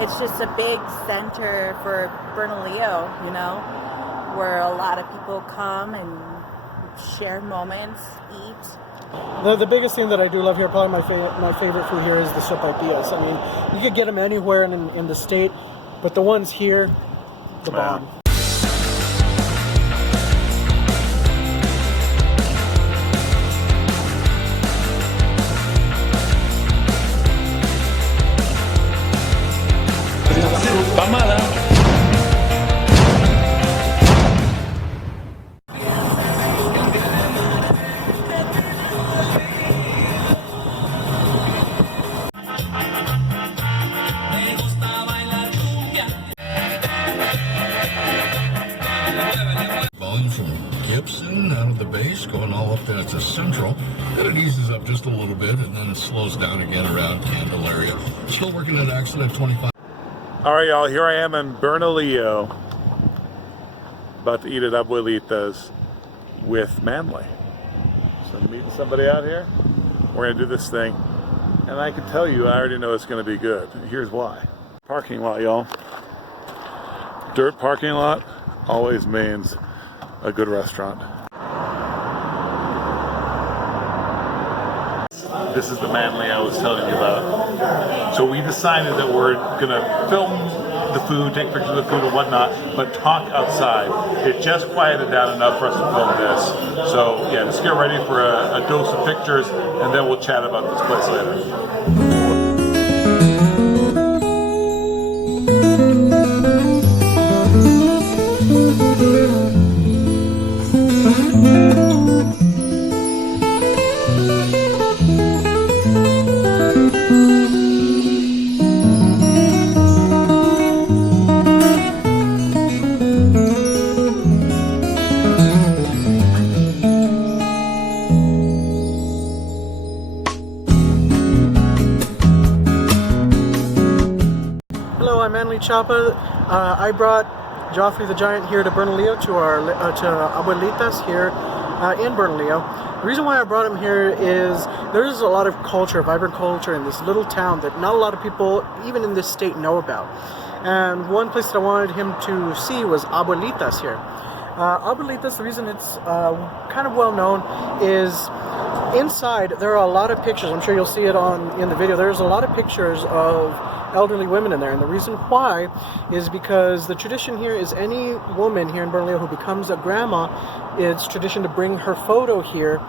it's just a big center for Bernalillo, you know, where a lot of people come and share moments, eat. The biggest thing that I do love here, probably my favorite food here, is the sopapillas. I mean, you could get them anywhere in the state, but the ones here, the bomb. Pamada. Volume from Gibson out of the base, going all up there to Central. Then it eases up just a little bit, and then it slows down again around Candelaria. Still working at accident 25. All right, y'all, here I am in Bernalillo, about to eat at Abuelita's with Manly. So I'm meeting somebody out here. We're gonna do this thing, and I can tell you, I already know it's gonna be good. Here's why. Parking lot, y'all. Dirt parking lot always means a good restaurant. This is the Manly I was telling you about. So we decided that we're gonna film the food, take pictures of the food and whatnot, but talk outside. It just quieted down enough for us to film this. So yeah, let's get ready for a dose of pictures, and then we'll chat about this place later. Hello, I'm Manly Chapa. I brought Joffrey the Giant here to Bernalillo, to Abuelita's here in Bernalillo. The reason why I brought him here is there's a lot of culture, vibrant culture in this little town that not a lot of people, even in this state, know about. And one place that I wanted him to see was Abuelita's here. Abuelita's, the reason it's kind of well known is inside there are a lot of pictures. I'm sure you'll see it in the video. There's a lot of pictures of elderly women in there, and the reason why is because the tradition here is any woman here in Bernalillo who becomes a grandma, it's tradition to bring her photo here,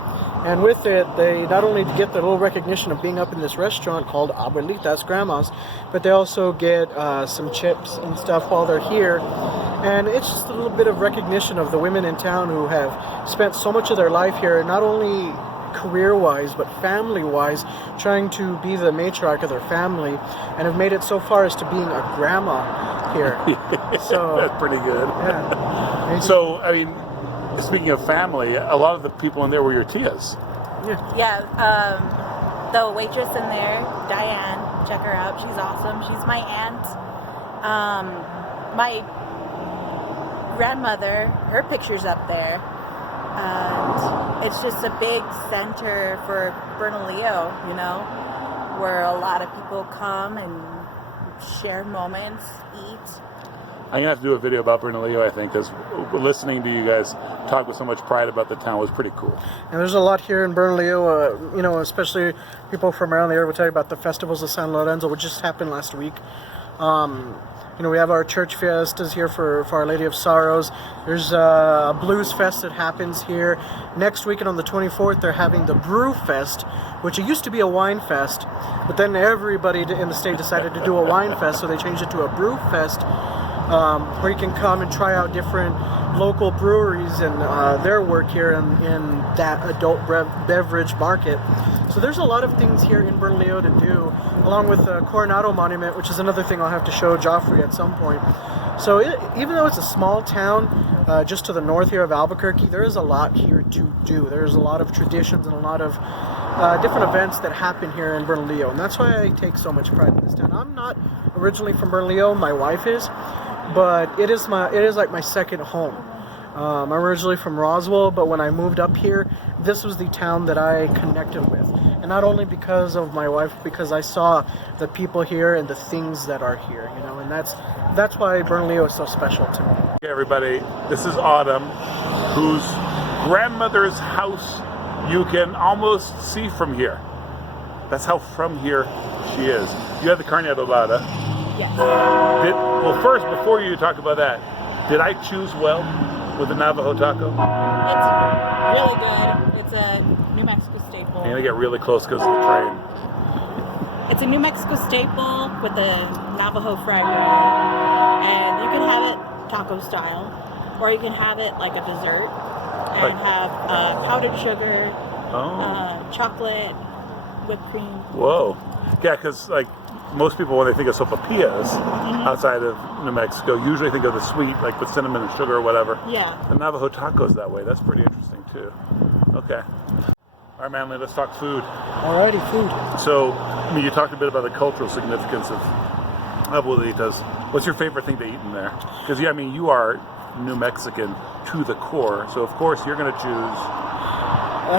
and with it they not only get the little recognition of being up in this restaurant called Abuelita's Grandma's, but they also get some chips and stuff while they're here, and it's just a little bit of recognition of the women in town who have spent so much of their life here, not only career-wise but family-wise, trying to be the matriarch of their family, and have made it so far as to being a grandma here. So that's pretty good. Yeah. So I mean, speaking of family, a lot of the people in there were your tias. Yeah, the waitress in there, Diane, check her out, she's awesome. She's my aunt. My grandmother, her picture's up there. And it's just a big center for Bernalillo, you know, where a lot of people come and share moments, eat. I'm gonna have to do a video about Bernalillo, I think, because listening to you guys talk with so much pride about the town was pretty cool. And there's a lot here in Bernalillo, you know, especially people from around the area will tell you about the festivals of San Lorenzo, which just happened last week. You know, we have our church fiestas here for Our Lady of Sorrows. There's a blues fest that happens here. Next weekend on the 24th, they're having the Brew Fest, which it used to be a wine fest, but then everybody in the state decided to do a wine fest, so they changed it to a Brew Fest, where you can come and try out different local breweries and their work here in that adult beverage market. So there's a lot of things here in Bernalillo to do, along with the Coronado Monument, which is another thing I'll have to show Joffrey at some point. So even though it's a small town, just to the north here of Albuquerque, there is a lot here to do. There's a lot of traditions and a lot of different events that happen here in Bernalillo, and that's why I take so much pride in this town. I'm not originally from Bernalillo, my wife is, but it is like my second home. I'm originally from Roswell, but when I moved up here, this was the town that I connected with. and not only because of my wife, because I saw the people here and the things that are here, you know, and that's why Bernalillo is so special to me. Hey everybody, this is Autumn, whose grandmother's house you can almost see from here. That's how from here she is. You have the carne adobada. Yes. Well, first, before you talk about that, did I choose well with the Navajo taco? It's really good. It's a New Mexico staple. I'm gonna get really close because of the train. It's a New Mexico staple with a Navajo fried bread. And you can have it taco style, or you can have it like a dessert and have powdered sugar, chocolate, whipped cream. Whoa. Yeah, because like most people, when they think of sopapillas outside of New Mexico, usually think of the sweet, like with cinnamon and sugar or whatever. Yeah. The Navajo taco's that way. That's pretty interesting too. Okay. All right, Manly, let's talk food. Alrighty, food. So, I mean, you talked a bit about the cultural significance of Abuelitas. What's your favorite thing to eat in there? Because, yeah, I mean, you are New Mexican to the core, so of course you're going to choose. I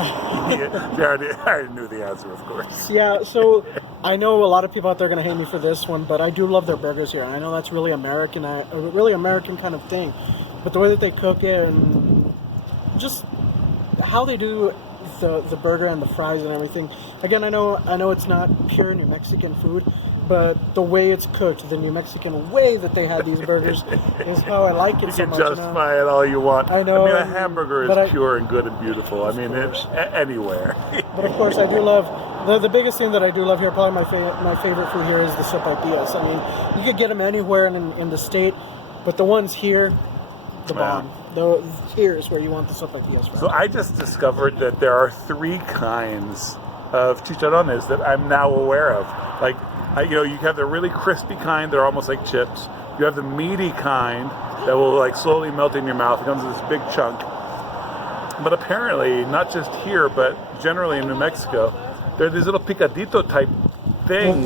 already knew the answer, of course. Yeah, so I know a lot of people out there are going to hate me for this one, but I do love their burgers here. And I know that's really American, a really American kind of thing. But the way that they cook it and just how they do the burger and the fries and everything. Again, I know it's not pure New Mexican food, but the way it's cooked, the New Mexican way that they had these burgers is how I like it You so can much. justify it all you want. I know. I mean, a hamburger is pure and good and beautiful. I mean, it's anywhere. But of course, I do love the biggest thing that I do love here. Probably my favorite food here is the sopapillas. I mean, you could get them anywhere in the state, but the ones here, the bomb. Here is where you want the sopapillas from. So I just discovered that there are 3 kinds of chicharrones that I'm now aware of. Like, you have the really crispy kind, they're almost like chips. You have the meaty kind that will like slowly melt in your mouth. It comes in this big chunk. But apparently, not just here, but generally in New Mexico, there are these little picadito type things.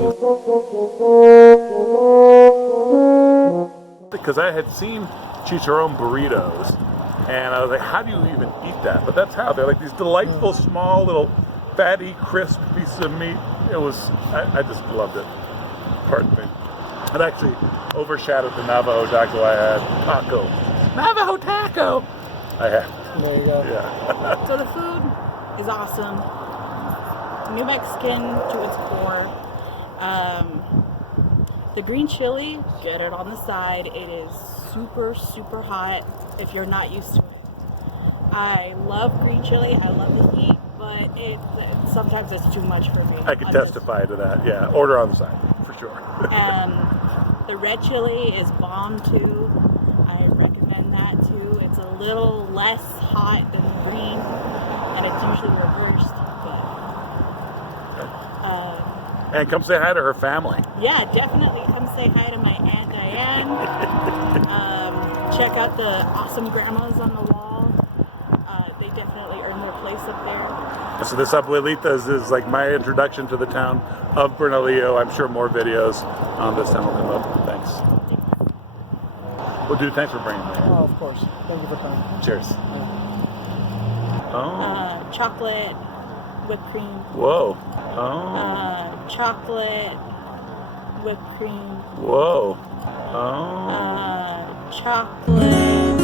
Because I had seen chicharron burritos, and I was like, how do you even eat that? But that's how. They're like these delightful, small, little, fatty, crisp pieces of meat. It was, I just loved it. Pardon me. It actually overshadowed the Navajo taco I had. Taco. Navajo taco! I had. There you go. Yeah. So the food is awesome. New Mexican to its core. The green chili, get it on the side. It is super, super hot if you're not used to it. I love green chili. I love the heat, but sometimes it's too much for me. I can testify to that. Yeah. Order on the side, for sure. The red chili is bomb too. I recommend that too. It's a little less hot than the green, and it's usually reversed. But, and come say hi to her family. yeah, definitely come say hi to my Aunt Diane. Check out the awesome grandmas on the wall. They definitely earn their place up there. So this Abuelitas is like my introduction to the town of Bernalillo. I'm sure more videos on this town will come up. Thanks. Well, dude, thanks for bringing me. Oh, of course. Thank you for coming. Cheers. Oh. Chocolate, whipped cream. Whoa. Oh. Chocolate, whipped cream. Whoa. Oh. Chocolate.